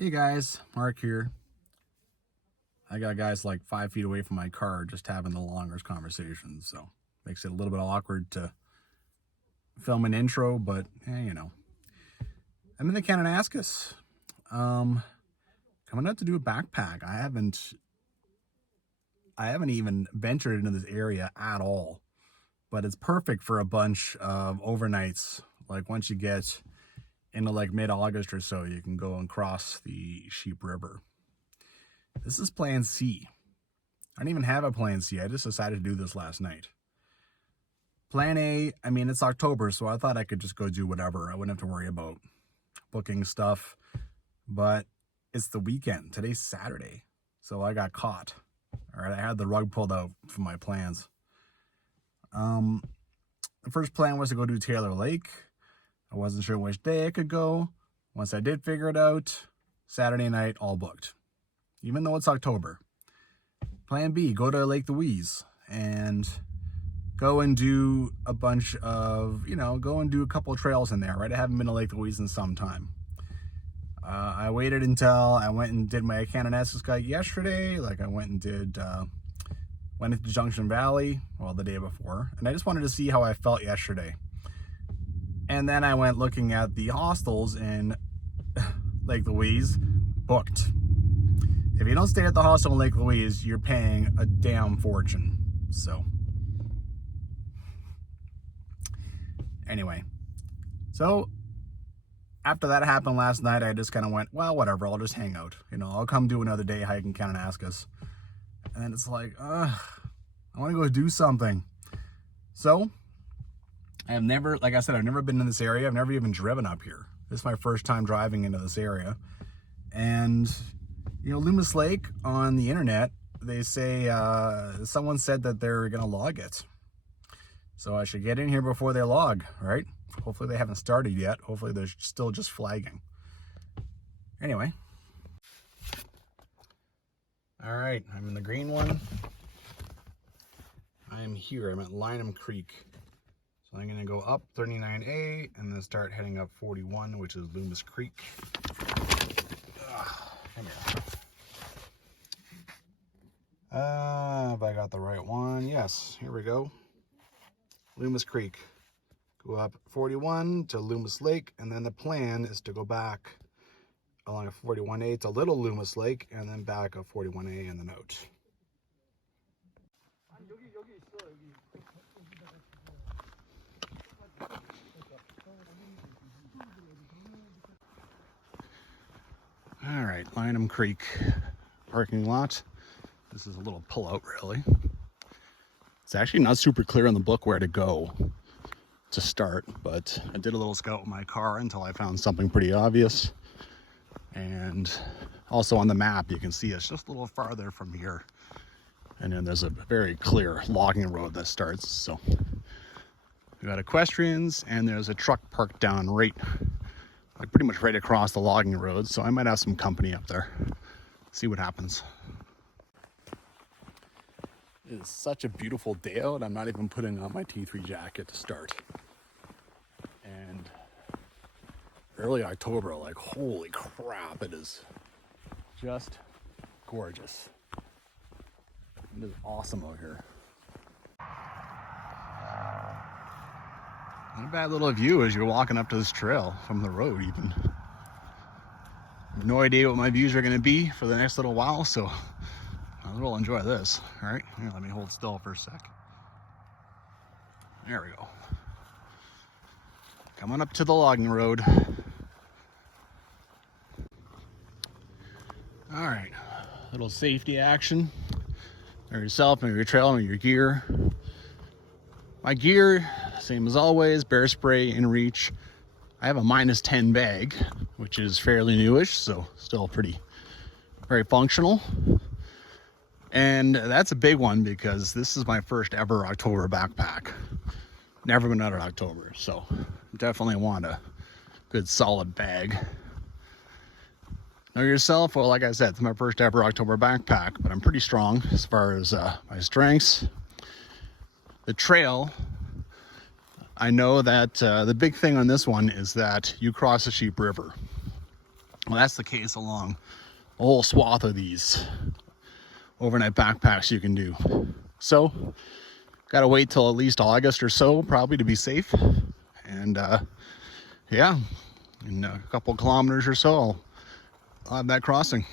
Hey guys, Mark here. I got guys like 5 feet away from my car just having the longest conversations, so makes it a little bit awkward to film an intro, but you know. I'm in the Kananaskis. Coming out to do a backpack. I haven't even ventured into this area at all, but it's perfect for a bunch of overnights. Like once you get into like mid-August or so, you can go and cross the Sheep River. This is plan C. I don't even have a plan C. I just decided to do this last night. Plan A, I mean, it's October, so I thought I could just go do whatever. I wouldn't have to worry about booking stuff. But it's the weekend. Today's Saturday. So I got caught. All right, I had the rug pulled out from my plans. The first plan was to go do Taylor Lake. I wasn't sure which day I could go. Once I did figure it out, Saturday night, all booked. Even though it's October. Plan B, go to Lake Louise and go and do a bunch of, go and do a couple of trails in there, right? I haven't been to Lake Louise in some time. I waited until I went and did my Kananaskis Country yesterday. Like I went into Junction Valley, well, the day before. And I just wanted to see how I felt yesterday. And then I went looking at the hostels in Lake Louise, booked. If you don't stay at the hostel in Lake Louise, you're paying a damn fortune. So, anyway. So, after that happened last night, I just kind of went, well, whatever, I'll just hang out. I'll come do another day hiking Kananaskis. And then it's like, I want to go do something. So, I've never been in this area. I've never even driven up here. This is my first time driving into this area. And Loomis Lake on the internet, they say, someone said that they're going to log it. So I should get in here before they log, right? Hopefully they haven't started yet. Hopefully they're still just flagging. Anyway. All right, I'm in the green one. I'm here, I'm at Lynham Creek. So I'm going to go up 39A and then start heading up 41, which is Loomis Creek. Come here. If I got the right one. Yes, here we go. Loomis Creek. Go up 41 to Loomis Lake, and then the plan is to go back along 41A to Little Loomis Lake, and then back up 41A and then out. All right, Lynham Creek parking lot. This is a little pullout, really. It's actually not super clear in the book where to go to start, but I did a little scout with my car until I found something pretty obvious. And also on the map, you can see it's just a little farther from here. And then there's a very clear logging road that starts. So we got equestrians, and there's a truck parked down like pretty much right across the logging road. So I might have some company up there. See what happens. It is such a beautiful day out. I'm not even putting on my T3 jacket to start. And early October, like holy crap, it is just gorgeous. It is awesome out here. Not a bad little view as you're walking up to this trail from the road even. No idea what my views are going to be for the next little while, so I will enjoy this. All right, here, let me hold still for a sec. There we go. Coming up to the logging road. All right, little safety action. Know yourself, know your trail, know your gear. My gear, same as always, bear spray, in reach. I have a -10 bag, which is fairly newish, so still very functional. And that's a big one because this is my first ever October backpack. Never been out in October, so definitely want a good solid bag. Know yourself, well, like I said, it's my first ever October backpack, but I'm pretty strong as far as my strengths. The trail, I know that the big thing on this one is that you cross the Sheep River. Well, that's the case along a whole swath of these overnight backpacks you can do. So, gotta wait till at least August or so, probably, to be safe. And yeah, in a couple kilometers or so, I'll have that crossing.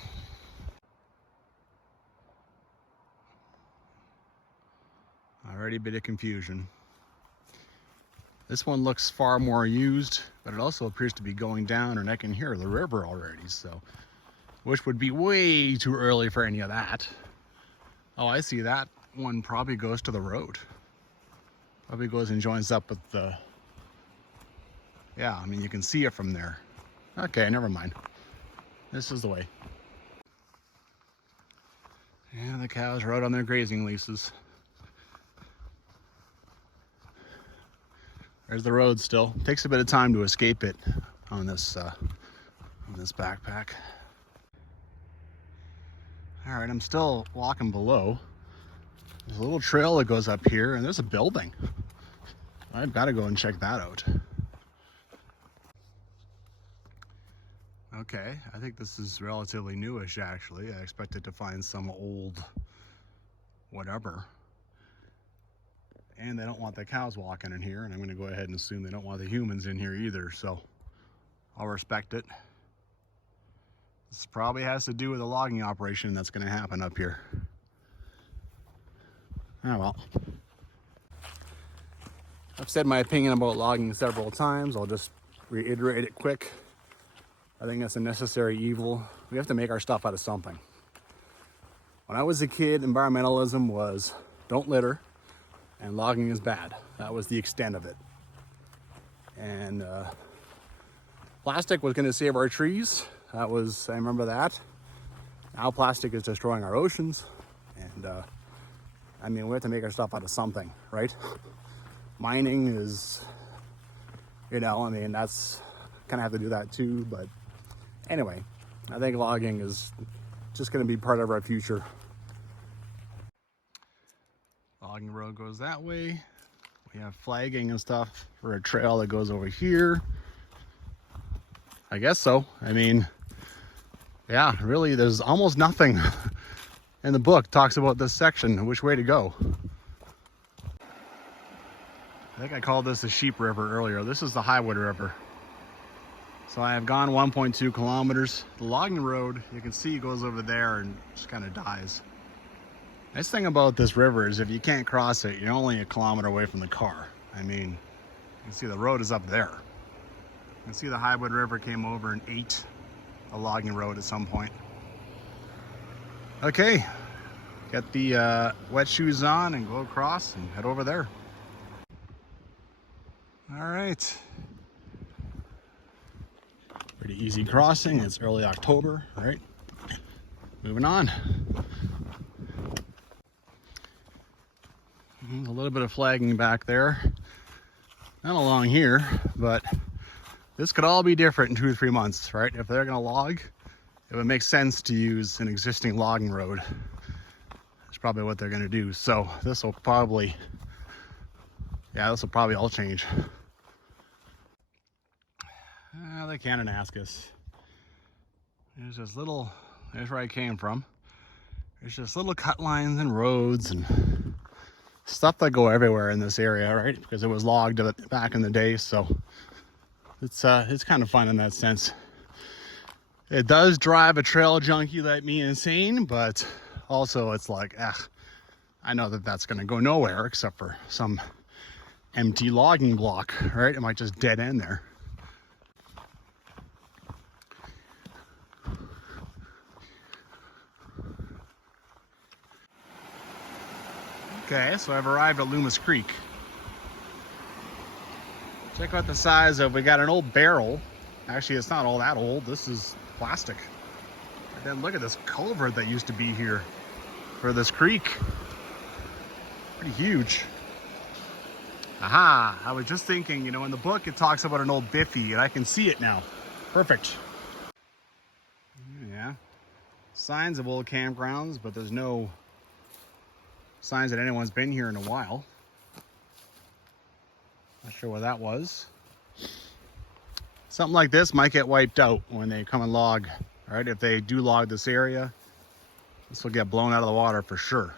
Already a bit of confusion. This one looks far more used, but it also appears to be going down, and I can hear the river already, so, which would be way too early for any of that. Oh, I see, that one probably goes to the road. Probably goes and joins up with the, yeah, I mean, you can see it from there. Okay, never mind. This is the way. And the cows are out on their grazing leases. There's the road still. Takes a bit of time to escape it on this backpack. All right, I'm still walking below. There's a little trail that goes up here, and there's a building. I've got to go and check that out. Okay, I think this is relatively newish, actually. I expected to find some old whatever. And they don't want the cows walking in here, and I'm going to go ahead and assume they don't want the humans in here either, so I'll respect it. This probably has to do with the logging operation that's going to happen up here. Oh well. I've said my opinion about logging several times. I'll just reiterate it quick. I think it's a necessary evil. We have to make our stuff out of something. When I was a kid, environmentalism was don't litter, and logging is bad. That was the extent of it. And plastic was going to save our trees. I remember that. Now plastic is destroying our oceans. And I mean, we have to make our stuff out of something, right? Mining is, you know, I mean, that's kind of have to do that too. But anyway, I think logging is just going to be part of our future. Logging road goes that way. We have flagging and stuff for a trail that goes over here. I guess so. I mean, yeah, really, there's almost nothing in the book talks about this section, which way to go. I think I called this the Sheep River earlier. This is the Highwood River. So I have gone 1.2 kilometers. The logging road, you can see, goes over there and just kind of dies. Nice thing about this river is if you can't cross it, you're only a kilometer away from the car. I mean, you can see the road is up there. You can see the Highwood River came over and ate a logging road at some point. Okay, get the wet shoes on and go across and head over there. All right. Pretty easy crossing. It's early October, right? Moving on. A little bit of flagging back there. Not along here, but this could all be different in 2 or 3 months, right? If they're gonna log, it would make sense to use an existing logging road. That's probably what they're gonna do. So this will probably all change. The Kananaskis. There's where I came from. There's just little cut lines and roads and stuff that go everywhere in this area, right? Because it was logged back in the day, so it's kind of fun in that sense. It does drive a trail junkie like me insane, but also it's like, I know that that's going to go nowhere except for some empty logging block, right? It might just dead end there. Okay, so I've arrived at Loomis Creek. Check out the size of, we got an old barrel. Actually, it's not all that old. This is plastic. And then look at this culvert that used to be here for this creek. Pretty huge. Aha, I was just thinking, you know, in the book it talks about an old biffy, and I can see it now. Perfect. Yeah. Signs of old campgrounds, but there's no signs that anyone's been here in a while. Not sure what that was. something like this might get wiped out when they come and log. All right, if they do log this area, this will get blown out of the water for sure.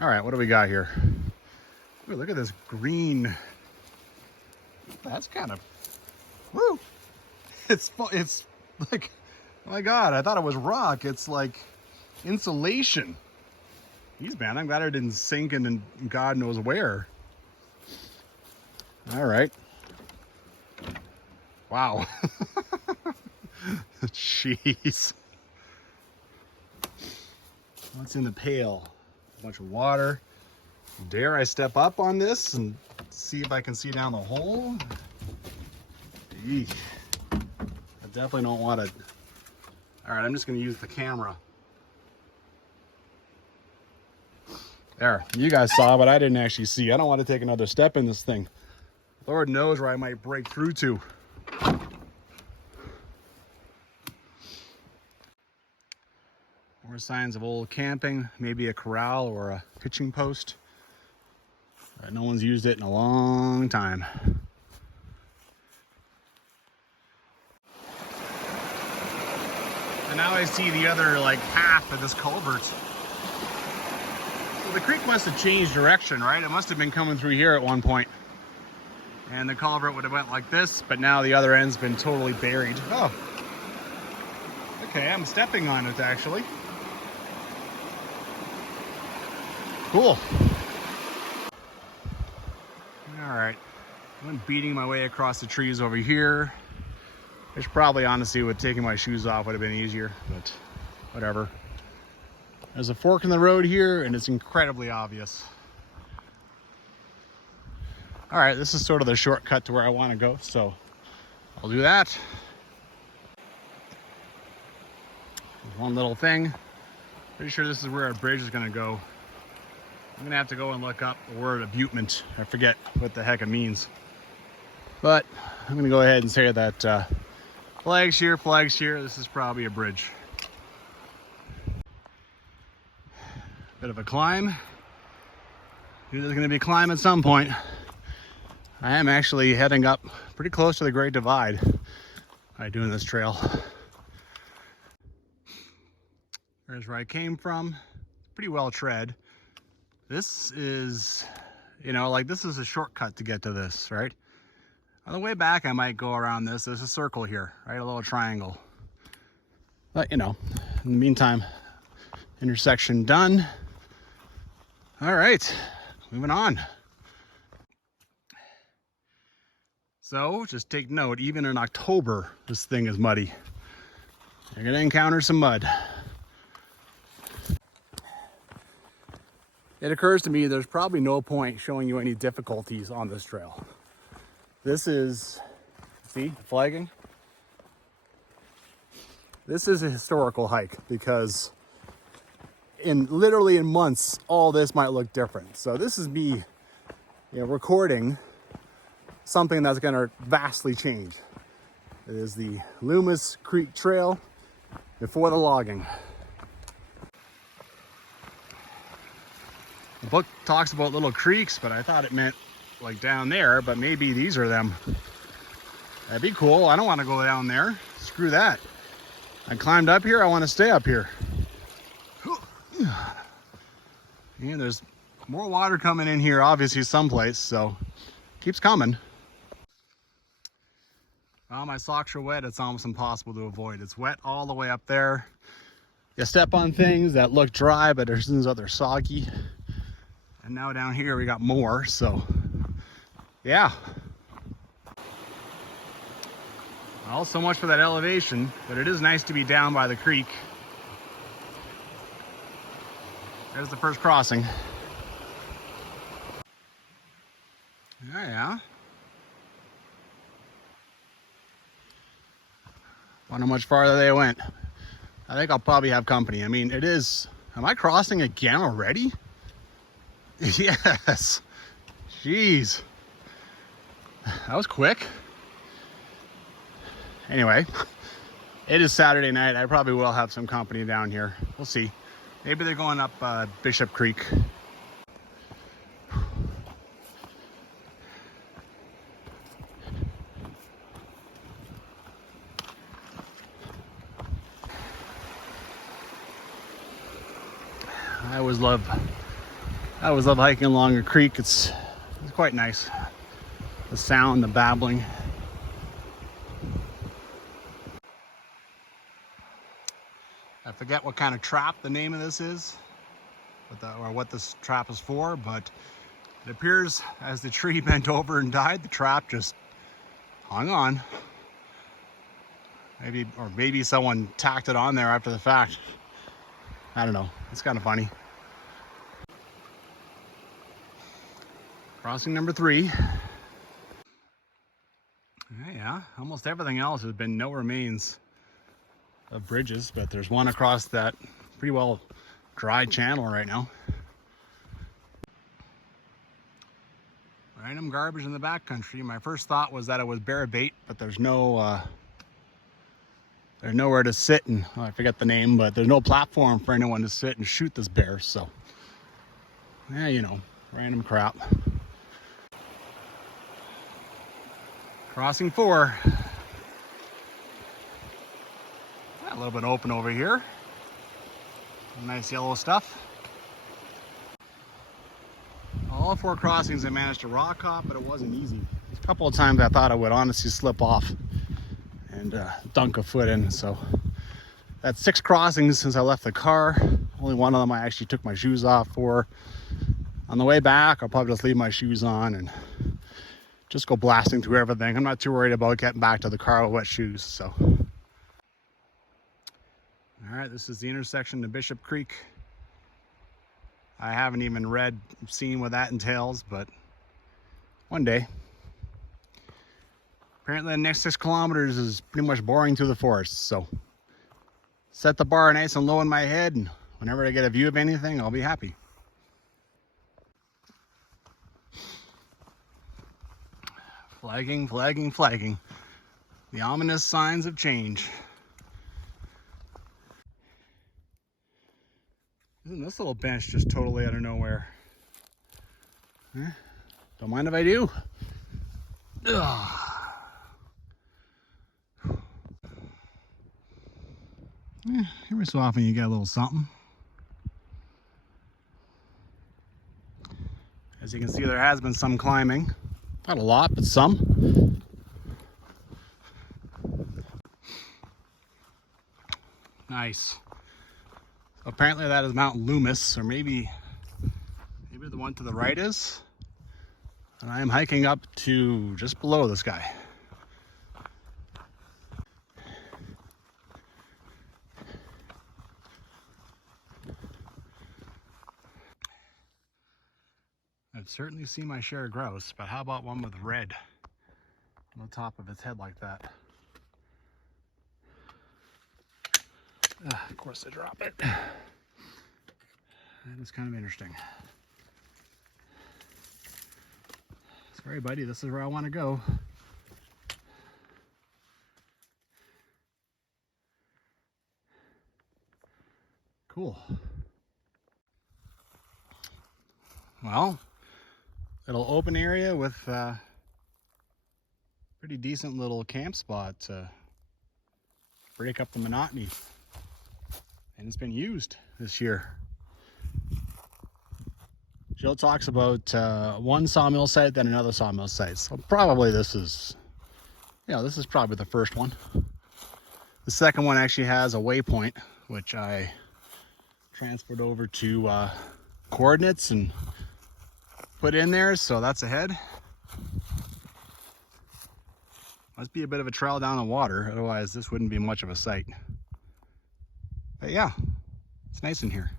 All right, what do we got here? Ooh, look at this green. That's kind of, woo. It's like, oh my God, I thought it was rock. It's like insulation. Geez, man, I'm glad it didn't sink in God knows where. All right. Wow. Jeez. What's in the pail? A bunch of water. Dare I step up on this and see if I can see down the hole? Eesh. I definitely don't want to. All right, I'm just going to use the camera. There, you guys saw, but I didn't actually see. I don't want to take another step in this thing. Lord knows where I might break through to. More signs of old camping, maybe a corral or a hitching post. No one's used it in a long time. And now I see the other like half of this culvert. So the creek must have changed direction, right? It must have been coming through here at one point. And the culvert would have went like this, but now the other end's been totally buried. Oh. Okay, I'm stepping on it actually. Cool. All right, I'm beating my way across the trees over here. Which probably, honestly, with taking my shoes off would have been easier, but whatever. There's a fork in the road here, and it's incredibly obvious. All right, this is sort of the shortcut to where I want to go, so I'll do that. There's one little thing. Pretty sure this is where our bridge is going to go. I'm gonna have to go and look up the word abutment. I forget what the heck it means. But I'm gonna go ahead and say that flags here, this is probably a bridge. Bit of a climb. There's gonna be a climb at some point. I am actually heading up pretty close to the Great Divide by doing this trail. There's where I came from. Pretty well tread. This is, you know, like this is a shortcut to get to this, right? On the way back, I might go around this. There's a circle here, right? A little triangle. But, you know, in the meantime, intersection done. All right, moving on. So just take note, even in October, this thing is muddy. You're gonna encounter some mud. It occurs to me there's probably no point showing you any difficulties on this trail. This is, see, flagging? This is a historical hike because literally in months, all this might look different. So this is me, recording something that's gonna vastly change. It is the Loomis Creek Trail before the logging. The book talks about little creeks, but I thought it meant like down there, but maybe these are them. That'd be cool. I don't want to go down there. Screw that. I climbed up here, I want to stay up here. And there's more water coming in here, obviously someplace, so keeps coming. Well, my socks are wet. It's almost impossible to avoid. It's wet all the way up there. You step on things that look dry, but there's things other soggy. And now down here we got more, so yeah. Well, so much for that elevation, but it is nice to be down by the creek. There's the first crossing. Oh, yeah. Wonder how much farther they went. I think I'll probably have company. I mean, it is, am I crossing again already? Yes. Jeez. That was quick. Anyway, it is Saturday night. I probably will have some company down here. We'll see. Maybe they're going up Bishop Creek. always love hiking along a creek. It's quite nice. The sound, the babbling. I forget what kind of trap the name of this is, or what this trap is for, but it appears as the tree bent over and died, the trap just hung on. Maybe someone tacked it on there after the fact. I don't know. It's kind of funny. Crossing number 3. Yeah, almost everything else has been no remains of bridges, but there's one across that pretty well dry channel right now. Random garbage in the backcountry. My first thought was that it was bear bait, but there's nowhere to sit, and I forget the name, but there's no platform for anyone to sit and shoot this bear. So yeah, you know, random crap. Crossing 4. A little bit open over here. Nice yellow stuff. All 4 crossings I managed to rock hop, but it wasn't easy. A couple of times I thought I would honestly slip off and dunk a foot in. So that's 6 crossings since I left the car. Only one of them I actually took my shoes off for. On the way back, I'll probably just leave my shoes on and just go blasting through everything. I'm not too worried about getting back to the car with wet shoes. So, all right, this is the intersection of Bishop Creek. I haven't even seen what that entails, but one day. Apparently the next 6 kilometers is pretty much boring through the forest, so set the bar nice and low in my head, and whenever I get a view of anything, I'll be happy. Flagging, flagging, flagging. The ominous signs of change. Isn't this little bench just totally out of nowhere? Don't mind if I do. Ugh. Every so often you get a little something. As you can see, there has been some climbing. Not a lot, but some. Nice. Apparently that is Mount Loomis, or maybe the one to the right is. And I am hiking up to just below this guy. I've certainly seen my share of grouse, but how about one with red on the top of its head like that? Of course I drop it. That is kind of interesting. Sorry buddy, this is where I want to go. Cool. Well, little open area with pretty decent little camp spot to break up the monotony. And it's been used this year. Jill talks about one sawmill site, then another sawmill site. So probably this is probably the first one. The second one actually has a waypoint, which I transferred over to coordinates and put in there, so that's ahead. Must be a bit of a trail down the water, otherwise this wouldn't be much of a site. But yeah, it's nice in here.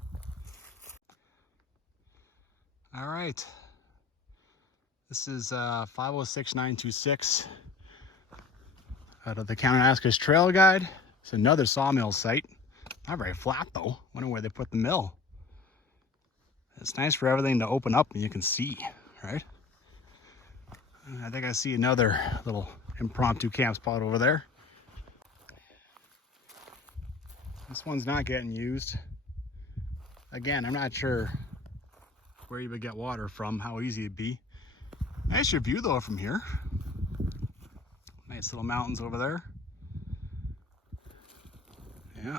All right, this is 506926 out of the Kananaskis Trail Guide. It's another sawmill site. Not very flat though. Wonder where they put the mill. It's nice for everything to open up and you can see, right? I think I see another little impromptu camp spot over there. This one's not getting used. Again, I'm not sure where you would get water from, how easy it'd be. Nice view though from here. Nice little mountains over there. Yeah.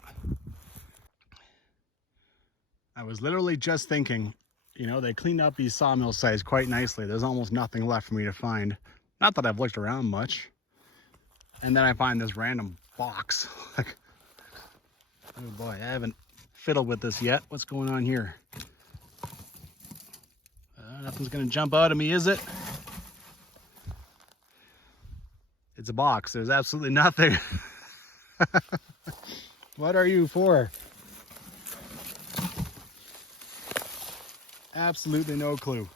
I was literally just thinking, you know, they cleaned up these sawmill sites quite nicely. There's almost nothing left for me to find. Not that I've looked around much. And then I find this random box. Like, oh boy, I haven't fiddled with this yet. What's going on here? Nothing's gonna jump out at me, is it? It's a box. There's absolutely nothing. What are you for? Absolutely no clue.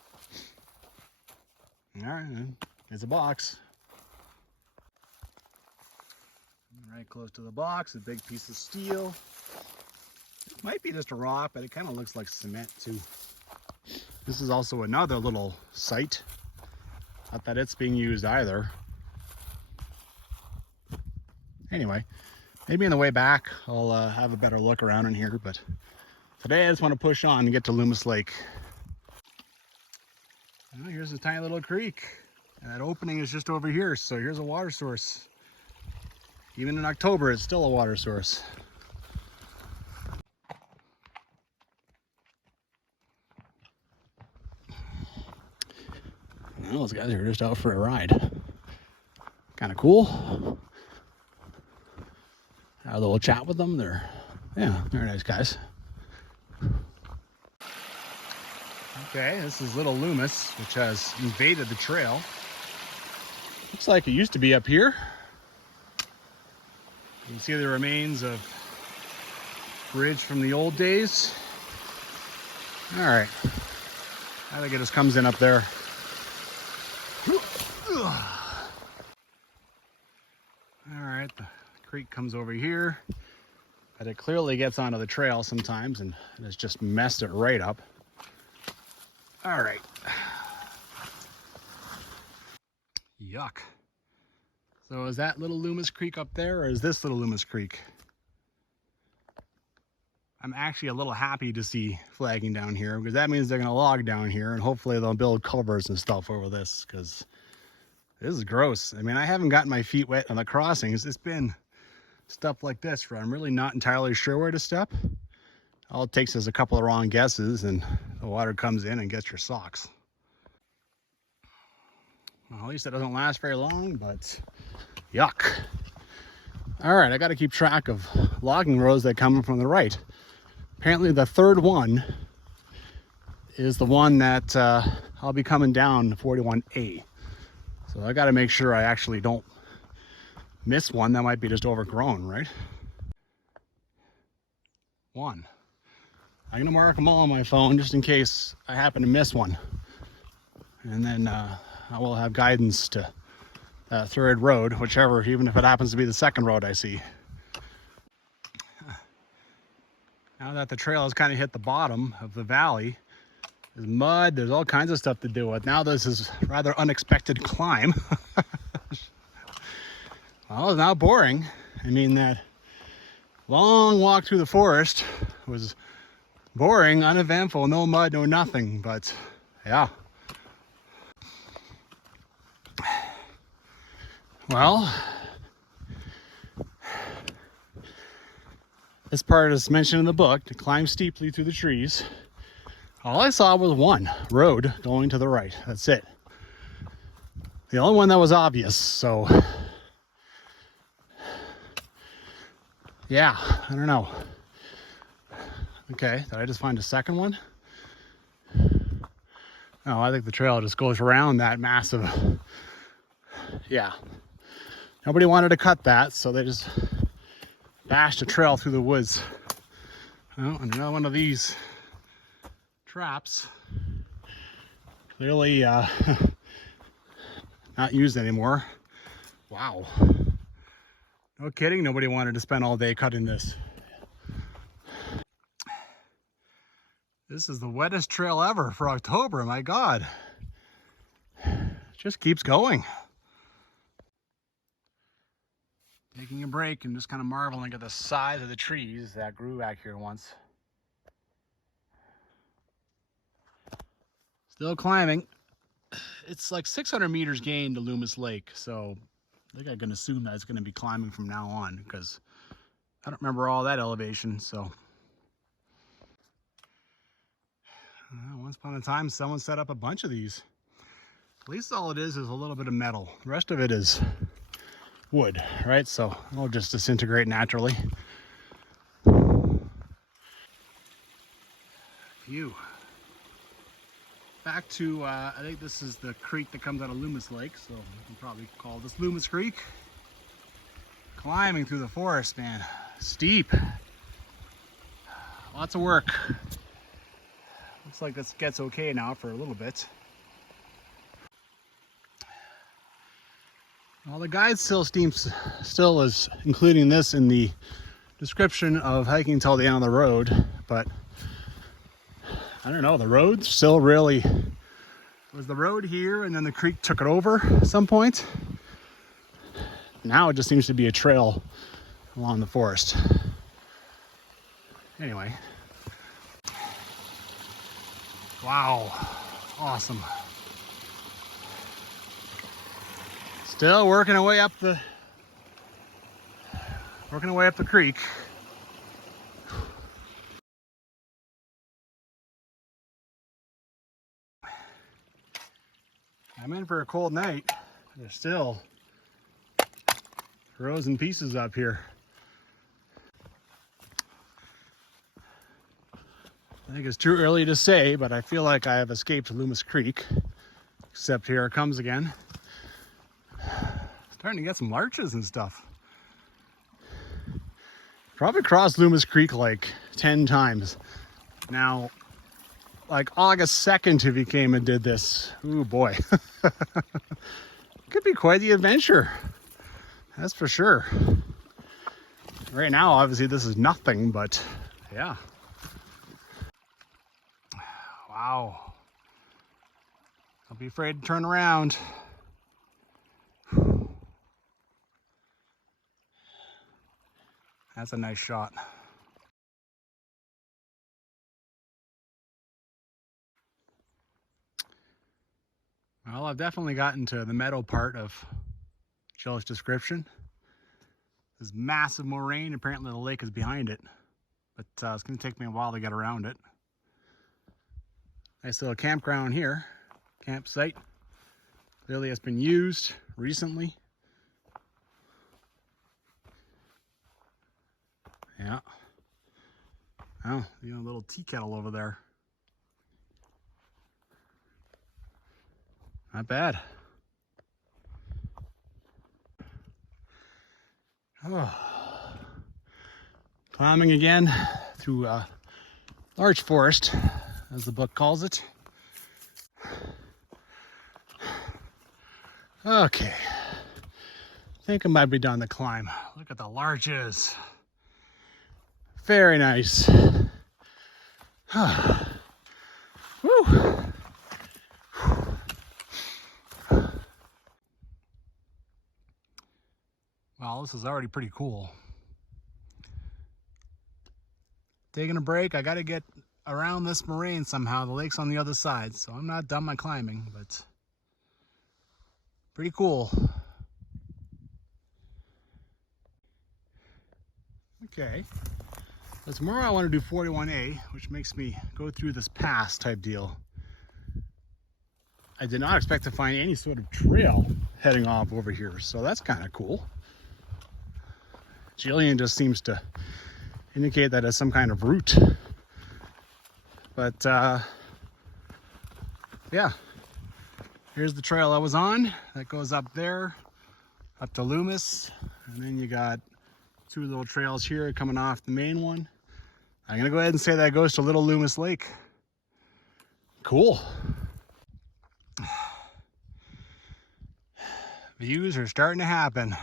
All right, it's a box. Right close to the box, a big piece of steel. It might be just a rock, but it kind of looks like cement too. This is also another little site. Not that it's being used either. Anyway, maybe on the way back, I'll have a better look around in here, but today I just want to push on and get to Loomis Lake. Well, here's a tiny little creek, and that opening is just over here, so here's a water source. Even in October, it's still a water source. Well, those guys are just out for a ride. Kind of cool. Had a little chat with them. They're nice guys. Okay, this is Little Loomis, which has invaded the trail. Looks like it used to be up here. You can see the remains of bridge from the old days. All right, I think it just comes in up there. All right, the creek comes over here, but it clearly gets onto the trail sometimes, and it's just messed it right up. All right. Yuck. So is that Little Loomis Creek up there, or is this Little Loomis Creek? I'm actually a little happy to see flagging down here, because that means they're going to log down here, and hopefully they'll build culverts and stuff over this, because this is gross. I mean, I haven't gotten my feet wet on the crossings. It's been stuff like this where I'm really not entirely sure where to step. All it takes is a couple of wrong guesses, and the water comes in and gets your socks. Well, at least it doesn't last very long, but yuck. All right, I got to keep track of logging roads that come from the right. Apparently the third one is the one that I'll be coming down 41A. So I got to make sure I actually don't miss one that might be just overgrown, right? One. I'm going to mark them all on my phone just in case I happen to miss one. And then I will have guidance to that third road, whichever, even if it happens to be the second road I see. Now that the trail has kind of hit the bottom of the valley, there's mud, there's all kinds of stuff to do with. Now this is a rather unexpected climb. Well, it's not boring. I mean, that long walk through the forest was boring, uneventful, no mud, no nothing, but yeah. Well, this part is mentioned in the book, to climb steeply through the trees. All I saw was one road going to the right. That's it. The only one that was obvious, so yeah, I don't know. Okay, did I just find a second one? No, I think the trail just goes around that massive, yeah. Nobody wanted to cut that, so they just bashed a trail through the woods. Oh, and another one of these traps. Clearly not used anymore. Wow. No kidding, nobody wanted to spend all day cutting this. This is the wettest trail ever for October, my God. It just keeps going. Taking a break and just kind of marveling at the size of the trees that grew back here once. Still climbing. It's like 600 meters gained to Loomis Lake, so I think I can assume that it's going to be climbing from now on, because I don't remember all that elevation, so. Once upon a time, someone set up a bunch of these. At least all it is a little bit of metal. The rest of it is wood, right? So it'll just disintegrate naturally. Phew. Back to, I think this is the creek that comes out of Loomis Lake, so we can probably call this Loomis Creek. Climbing through the forest, man. Steep. Lots of work. Looks like this gets okay now for a little bit. Well, the guide still is including this in the description of hiking till the end of the road, but I don't know, the road still really was the road here and then the creek took it over at some point. Now it just seems to be a trail along the forest. Anyway. Wow, awesome. Still working our way up the creek. I'm in for a cold night. There's still frozen pieces up here. I think it's too early to say, but I feel like I have escaped Loomis Creek. Except here it comes again. Starting to get some larches and stuff. Probably crossed Loomis Creek like 10 times. Now, like August 2nd, if you came and did this, ooh boy. Could be quite the adventure. That's for sure. Right now, obviously, this is nothing, but yeah. Wow. Don't be afraid to turn around. That's a nice shot. Well, I've definitely gotten to the meadow part of Jill's description. This massive moraine, apparently the lake is behind it, but it's going to take me a while to get around it. Nice little campground here, campsite. Clearly has been used recently. Yeah. Oh, you know, a little tea kettle over there. Not bad. Oh. Climbing again through large forest, as the book calls it. Okay. I think I might be done the climb. Look at the larches. Very nice. Woo. Well, this is already pretty cool. Taking a break. I got to get around this moraine somehow. The lake's on the other side, so I'm not done my climbing, but pretty cool. Okay. So tomorrow I want to do 41A, which makes me go through this pass type deal. I did not expect to find any sort of trail heading off over here, so that's kind of cool. Jillian just seems to indicate that it's some kind of route. But yeah, here's the trail I was on. That goes up there, up to Loomis, and then you got two little trails here coming off the main one. I'm gonna go ahead and say that goes to Little Loomis Lake. Cool. Views are starting to happen.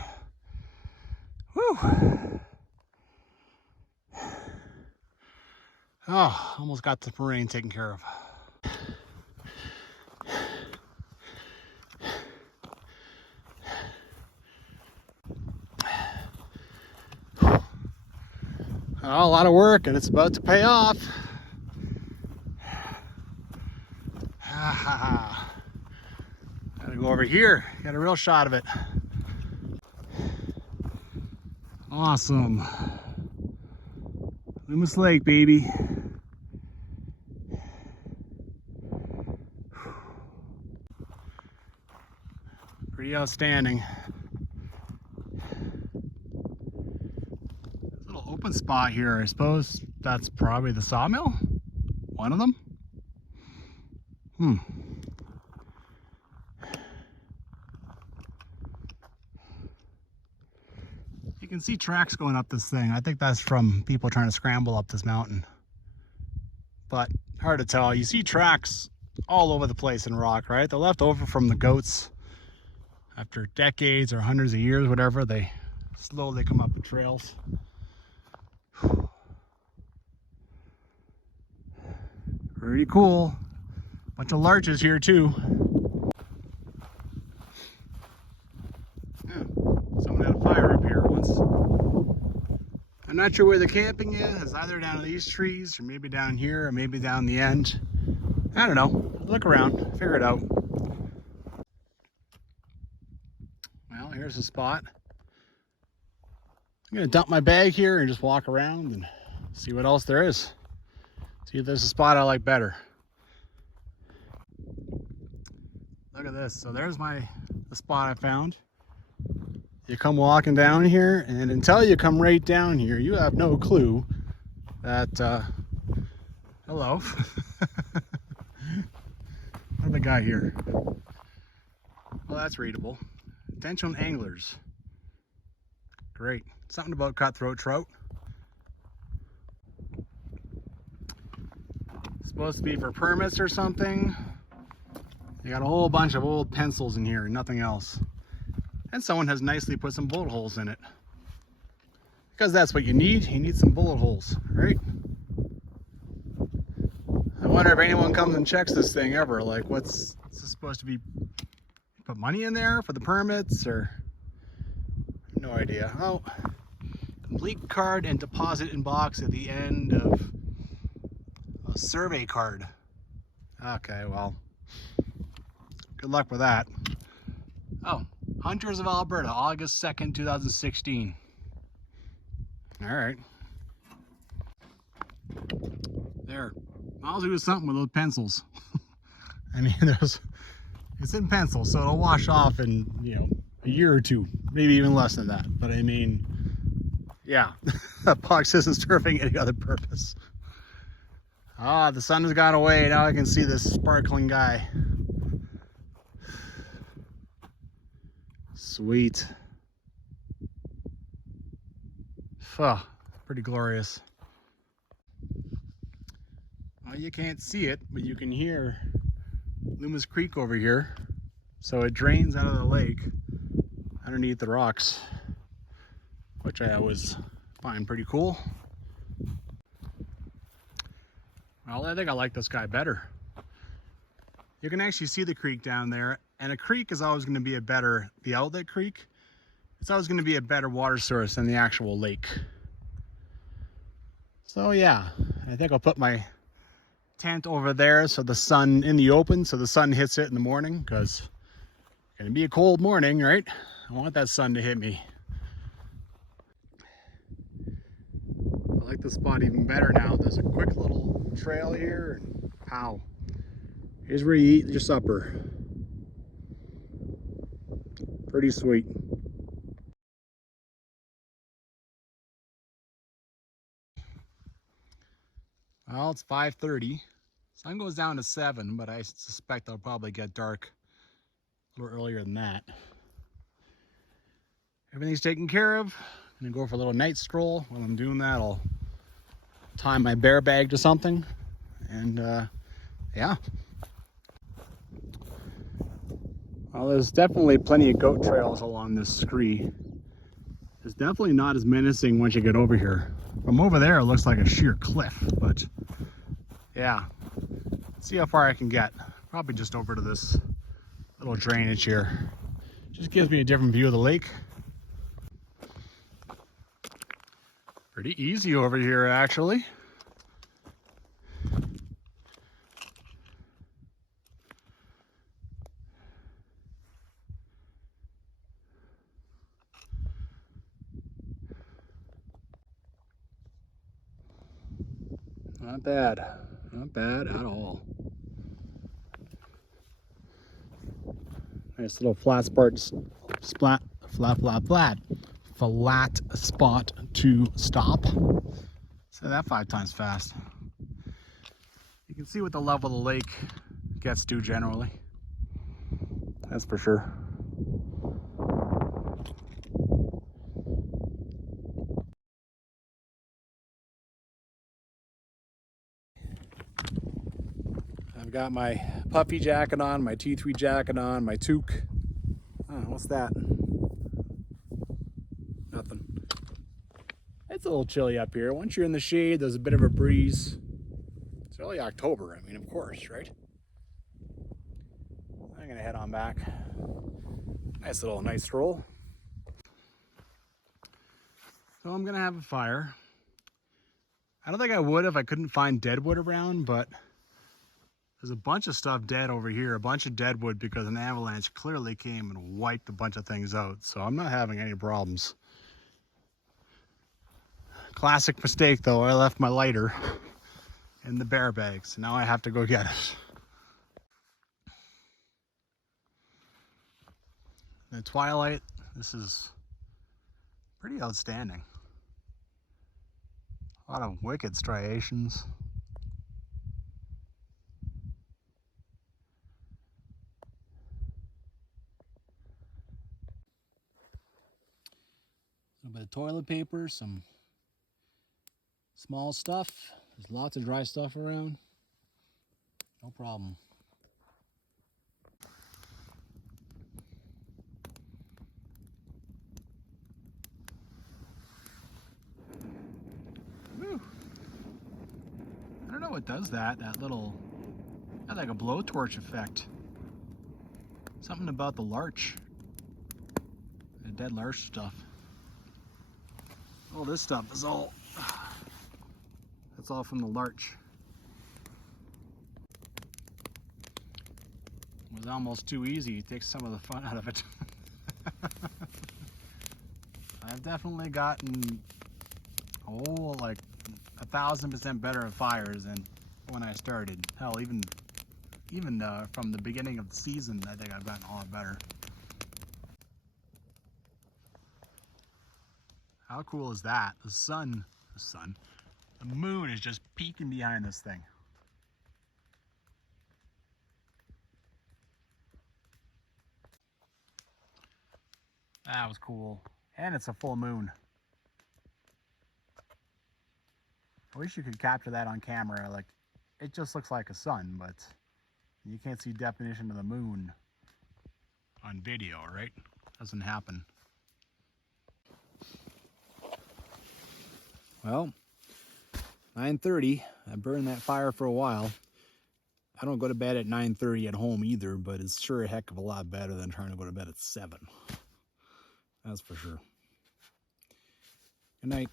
Whew. Oh, almost got the moraine taken care of. Oh, a lot of work and it's about to pay off. Gotta go over here, get a real shot of it. Awesome. Loomis Lake, baby. Pretty outstanding. Little open spot here. I suppose that's probably the sawmill. One of them. You can see tracks going up this thing. I think that's from people trying to scramble up this mountain. But hard to tell. You see tracks all over the place in rock, right? They're left over from the goats after decades or hundreds of years, whatever. They slowly come up the trails. Pretty cool. Bunch of larches here too. Yeah, someone had a fire up here once. I'm not sure where the camping is. It's either down in these trees or maybe down here or maybe down the end. I don't know. Look around, figure it out. Well, here's the spot. I'm gonna dump my bag here and just walk around and see what else there is. See if there's a spot I like better. Look at this. So there's the spot I found. You come walking down here, and until you come right down here, you have no clue that, hello. What have I got here? Well, that's readable. Attention anglers. Great. Something about cutthroat trout. Supposed to be for permits or something. They got a whole bunch of old pencils in here and nothing else. And someone has nicely put some bullet holes in it. Because that's what you need. You need some bullet holes, right? I wonder if anyone comes and checks this thing ever. Like, what's this supposed to be? Put money in there for the permits or? No idea. Oh, complete card and deposit in box at the end of a survey card. Okay, well, good luck with that. Oh, Hunters of Alberta, August 2nd, 2016. All right. There. I'll do something with those pencils. I mean, it's in pencil, so it'll wash off in, a year or two, maybe even less than that. But I mean, yeah, that box isn't serving any other purpose. Ah, the sun has gone away. Now I can see this sparkling guy. Sweet. Pretty glorious. Well, you can't see it, but you can hear Loomis Creek over here. So it drains out of the lake underneath the rocks, which I always find pretty cool. Well, I think I like this guy better. You can actually see the creek down there, and a creek is always going to be the outlet creek, it's always going to be a better water source than the actual lake. So yeah, I think I'll put my tent over there so the sun in the open, so the sun hits it in the morning, because it's going to be a cold morning, right? I want that sun to hit me. I like the spot even better now. There's a quick little trail here, and pow. Here's where you eat your supper. Pretty sweet. Well, it's 5:30. Sun goes down to 7, but I suspect it'll probably get dark a little earlier than that. Everything's taken care of. I'm gonna go for a little night stroll. While I'm doing that, I'll tie my bear bag to something, and yeah. Well, there's definitely plenty of goat trails along this scree. It's definitely not as menacing once you get over here. From over there, it looks like a sheer cliff, but yeah. Let's see how far I can get. Probably just over to this little drainage here. Just gives me a different view of the lake. Pretty easy over here, actually. Not bad. Not bad at all. Nice little flat spot to stop. Say that 5 times fast. You can see what the level of the lake gets to generally. That's for sure. I've got my puffy jacket on, my T3 jacket on, my toque. Oh, what's that? Nothing. It's a little chilly up here. Once you're in the shade, there's a bit of a breeze. It's early October, I mean, of course, right? I'm gonna head on back. Nice little night stroll. So I'm gonna have a fire. I don't think I would if I couldn't find deadwood around, but there's a bunch of stuff dead over here, a bunch of deadwood because an avalanche clearly came and wiped a bunch of things out. So I'm not having any problems. Classic mistake though, I left my lighter in the bear bag, so now I have to go get it. The twilight, this is pretty outstanding. A lot of wicked striations. A little bit of toilet paper, some small stuff. There's lots of dry stuff around. No problem. Woo. I don't know what does that little, like a blowtorch effect. Something about the larch. The dead larch stuff. All this stuff is all, that's all from the larch. It was almost too easy. It takes some of the fun out of it. I've definitely gotten, like 1,000% better at fires than when I started. Hell, even from the beginning of the season, I think I've gotten a lot better. How cool is that? The moon is just peeking behind this thing. That was cool. And it's a full moon. I wish you could capture that on camera. Like, it just looks like a sun, but you can't see definition of the moon on video, right? Doesn't happen. Well, 9:30. I burned that fire for a while. I don't go to bed at 9:30 at home either, but it's sure a heck of a lot better than trying to go to bed at 7. That's for sure. Good night.